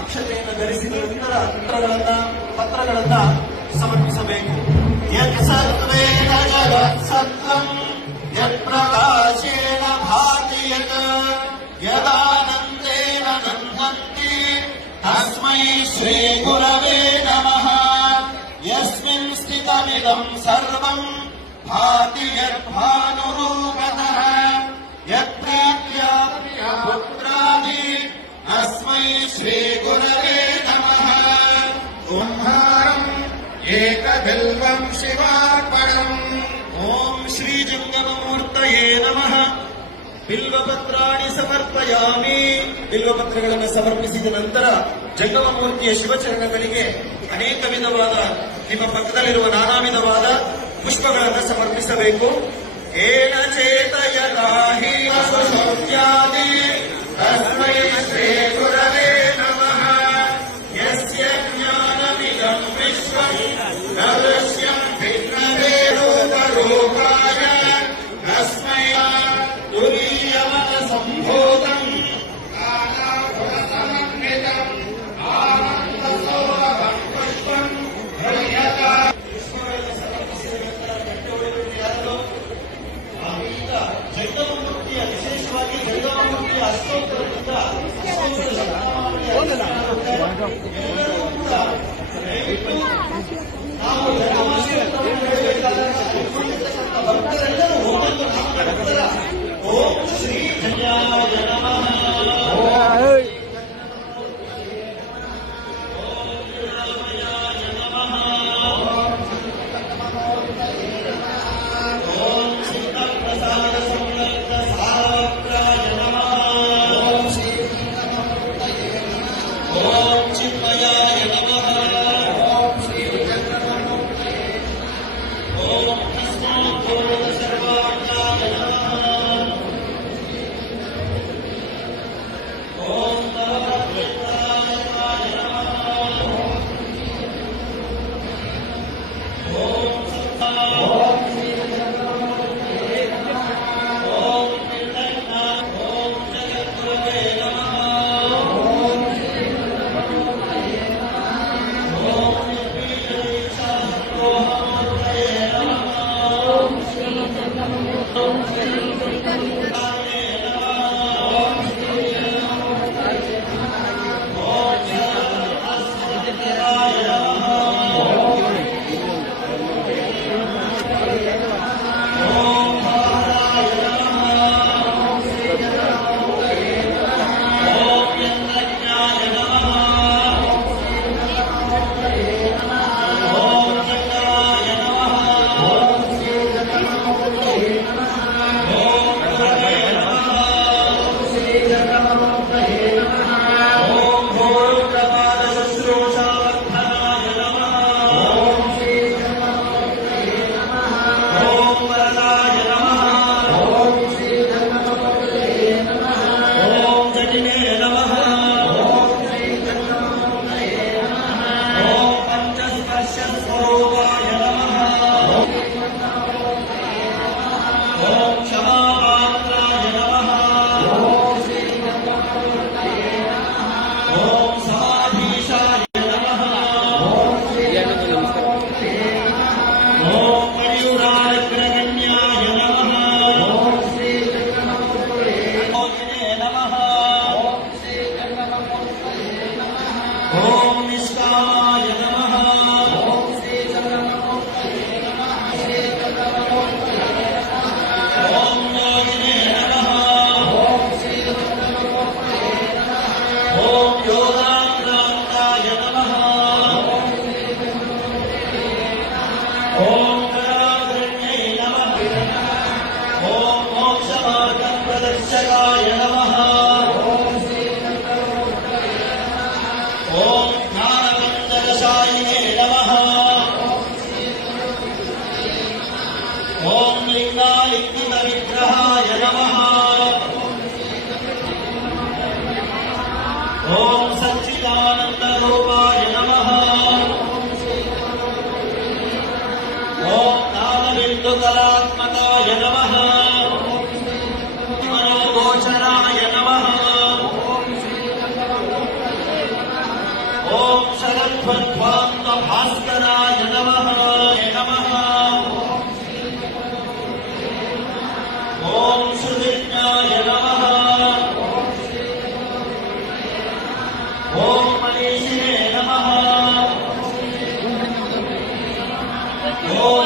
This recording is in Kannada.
ಅಕ್ಷತೆಯನ್ನು ಧರಿಸಿದ ನಂತರ ಪತ್ರಗಳನ್ನ ಪತ್ರಗಳನ್ನ ಸಮರ್ಪಿಸಬೇಕು ಯತ್ಪ್ರಕಾಶೇನ ಭಾತಿಯತ್ ಯದಾನಂದೇನ ನಂದಂತಿ ತಸ್ಮೈ ಶ್ರೀ ಗುರವೇ ನಮಃ ಯಸ್ಮಿನ್ ಸ್ಥಿತಮಿದಂ ಸರ್ವಂ ಭಾತಿ ಯದ್ಭಾನುರೂಪತಃ ಯತ್ಪ್ರೀತ್ಯಾ अस्मै श्रीगुरवे नमः ब्रह्मारम् एकबिल्वम् शिवार्पणम् ॐ श्रीजङ्गममूर्तये नमः ಬಿಲ್ವಪತ್ರಾಣಿ ಸಮರ್ಪಯಾಮಿ ಬಿಲ್ವಪತ್ರಗಳನ್ನು ಸಮರ್ಪಿಸಿದ ನಂತರ ಜಂಗಮಮೂರ್ತಿಯ ಶಿವಚರಣಗಳಿಗೆ ಅನೇಕ ವಿಧವಾದ ನಿಮ್ಮ ಪಕ್ಕದಲ್ಲಿರುವ ನಾನಾ ವಿಧವಾದ ಪುಷ್ಪಗಳನ್ನು ಸಮರ್ಪಿಸಬೇಕು ಏನ ಚೇತಯ ಭಕ್ತರೆಲ್ಲರೂ ಹೋಗಲು ನಾವು ಶ್ರೀ Allah. ఓం సచ్చిదానంద రూపాయ నమ ఓం నాదవిందుకరాత్మకాయ నమ మనోగోచరాయ నమ ఓం శరత్వద్వాంత భాస్కరాయ ఓం మనీషిణే నమ ఓం